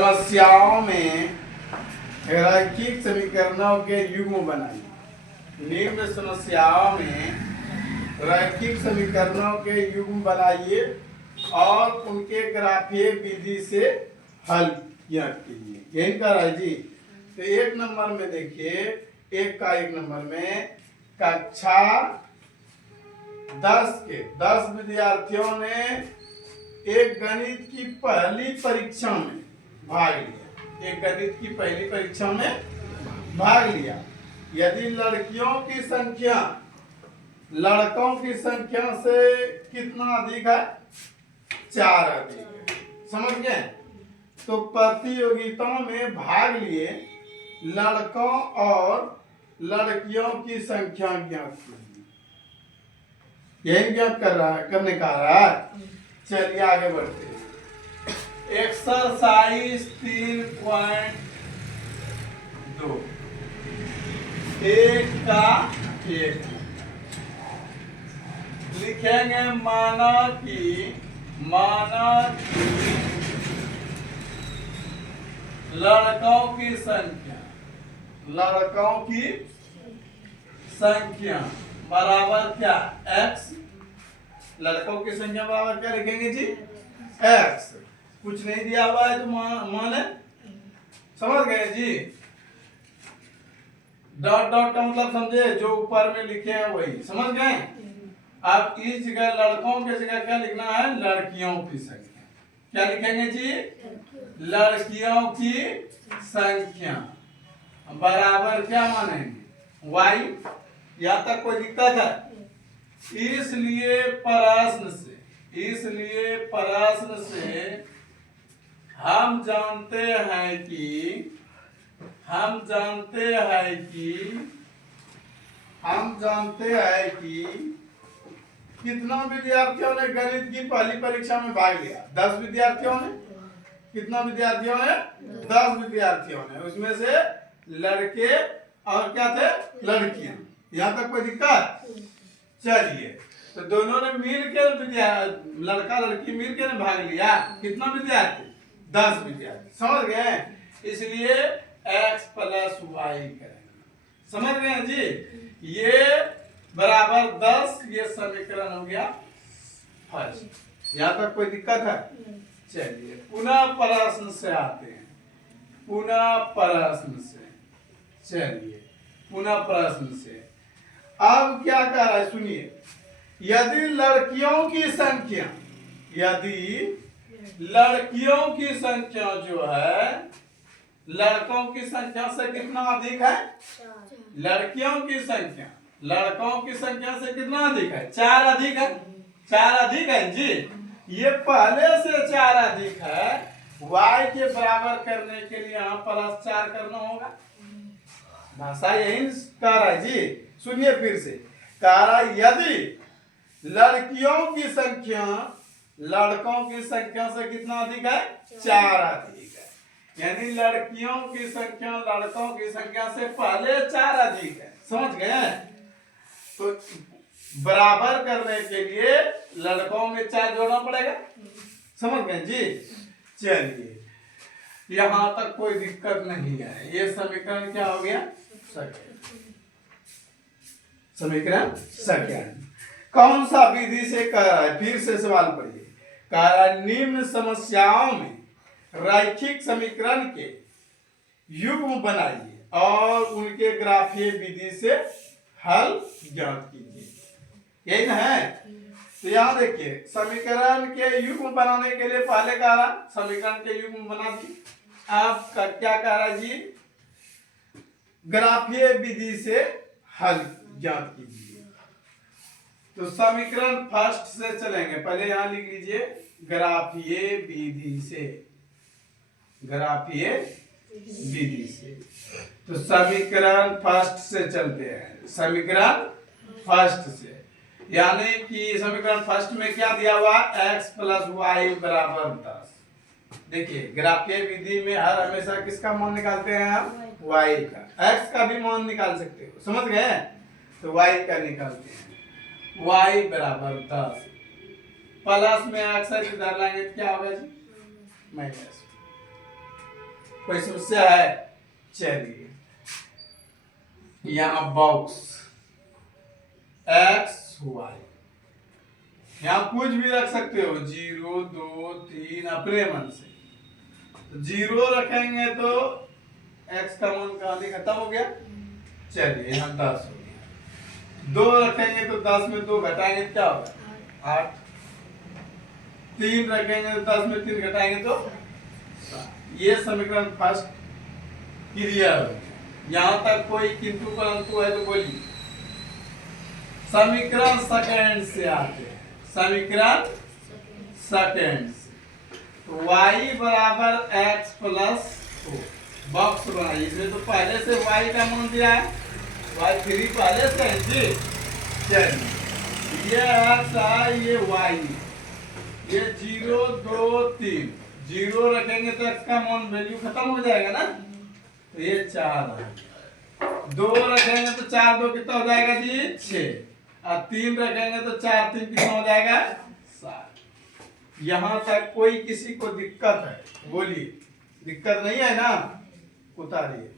समस्याओं में रैखिक समीकरणों के युग्म बनाइए। निम्न समस्याओं में रैखिक समीकरणों के युग्म बनाइए और उनके ग्राफीय विधि से हल किया कीजिए। यही कर रहा है जी। तो एक नंबर में देखिए, एक नंबर में कक्षा 10 के 10 विद्यार्थियों ने एक गणित की पहली परीक्षा में भाग लिया। एक गणित की पहली परीक्षा में भाग लिया। यदि लड़कियों की संख्या लड़कों की संख्या से कितना अधिक है? 4 अधिक है। समझ गए? तो प्रतियोगिताओं में भाग लिए लड़कों और लड़कियों की संख्या ज्ञात कीजिए। यही ज्ञात करने का रहा है। चलिए आगे बढ़ते हैं। एक्सरसाइज 3.2 एक का एक लिखेंगे। माना कि लड़कों की संख्या बराबर क्या? x। लड़कों की संख्या बराबर क्या लिखेंगे जी? x। कुछ नहीं दिया हुआ है तो माने समझ गए जी। डॉट डॉट का मतलब समझे, जो ऊपर में लिखे हैं वही समझ गए। अब इस जगह लड़कों की जगह क्या लिखना है? लड़कियों की संख्या। क्या लिखेंगे जी? लड़कियों की संख्या बराबर क्या मानेंगे? y। यहां तक कोई दिक्कत है? इसलिए प्रश्न से हम जानते हैं कि कितना विद्यार्थियों ने गणित की पहली परीक्षा में भाग लिया? 10 विद्यार्थियों ने। कितना विद्यार्थियों ने? 10 विद्यार्थियों ने। उसमें से लड़के और क्या थे? लड़कियां। यहाँ तक कोई दिक्कत? चलिए, तो दोनों ने मिलकर लड़का लड़की मिलकर भाग लिया। कितना विद्यार्थी? 10 विद्यार्थी। समझ गए? इसलिए x + y करेंगे। समझ गए जी? ये बराबर 10। ये समीकरण हो गया फर्स्ट। यहाँ तक कोई दिक्कत है? चलिए पुनः प्रश्न से आते हैं। पुनः प्रश्न से अब क्या कह रहा है सुनिए। यदि लड़कियों की संख्या जो है लड़कों की संख्या से कितना अधिक है? लड़कियों की संख्या लड़कों की संख्या से कितना अधिक है? 4 अधिक है। 4 अधिक है जी। ये पहले से 4 अधिक है। y के बराबर करने के लिए यहाँ +4 करना होगा। भाषा यही कह रहा है जी। सुनिए फिर से। कह रहा यदि लड़कियों की संख्या लड़कों की संख्या से कितना अधिक है? 4 अधिक है। यानी लड़कियों की संख्या लड़कों की संख्या से पहले 4 अधिक है। समझ गए? तो बराबर करने के लिए लड़कों में 4 जोड़ना पड़ेगा। समझ गए जी? चलिए, यहां तक कोई दिक्कत नहीं है। ये समीकरण क्या हो गया? समीकरण सेकंड। कौन सा विधि से कह रहा है? फिर से सवाल पढ़िए। कह रहा है निम्न समस्याओं में रैखिक समीकरण के युग्म बनाइए और उनके ग्राफीय विधि से हल ज्ञात कीजिए। यही ना है? तो यहाँ देखिए, समीकरण के युग्म बनाने के लिए पहले कह रहा समीकरण के युग्म बना दी। अब क्या कह रहा जी? ग्राफीय विधि से हल ज्ञात कीजिए। तो समीकरण फर्स्ट से चलेंगे। पहले यहां लिख लीजिए ग्राफीय विधि से। तो समीकरण फर्स्ट से चलते हैं। समीकरण फर्स्ट से यानी कि समीकरण फर्स्ट में क्या दिया हुआ? x + y बराबर 10। देखिए, ग्राफीय विधि में हर हमेशा किसका मान निकालते हैं हम? y का। x का भी मान निकाल सकते हो। समझ गए? तो y का निकालते हैं। y बराबर 10 प्लस में अक्सर इधर लाएंगे तो क्या होगा जी? माइनस। कोई समस्या है? चलिए यहाँ बॉक्स एक्स वाई, यहाँ कुछ भी रख सकते हो, 0 2 3 अपने मन से। 0 रखेंगे तो x का मान कहाँ खत्म हो गया, चलिए यहाँ 10 हो गया। 2 रखेंगे तो 10 में 2 घटाएंगे क्या होगा, 8। 3 रखेंगे तो 10 में 3 घटाएंगे तो 7। ये समीकरण फर्स्ट क्लियर हो गया। यहाँ तक कोई किंतु परंतु है तो बोलिए। समीकरण सेकंड से आते हैं, समीकरण सेकंड से। तो y बराबर x प्लस 4, बॉक्स बनाइए। इसमें तो पहले से y का मान दिया है, y3 पहले से है जी। चलिए ये x है, ये y, ये 0 2 3, 0 रखेंगे तो x का मान वैल्यू खत्म हो जाएगा ना, तो ये 4 है। 2 रखेंगे तो 4 2 कितना हो जाएगा जी, 6। और 3 रखेंगे तो 4 3 कितना हो जाएगा, 7। यहाँ तक कोई किसी को दिक्कत है? बोलिए, दिक्कत नहीं है ना, उतारिए।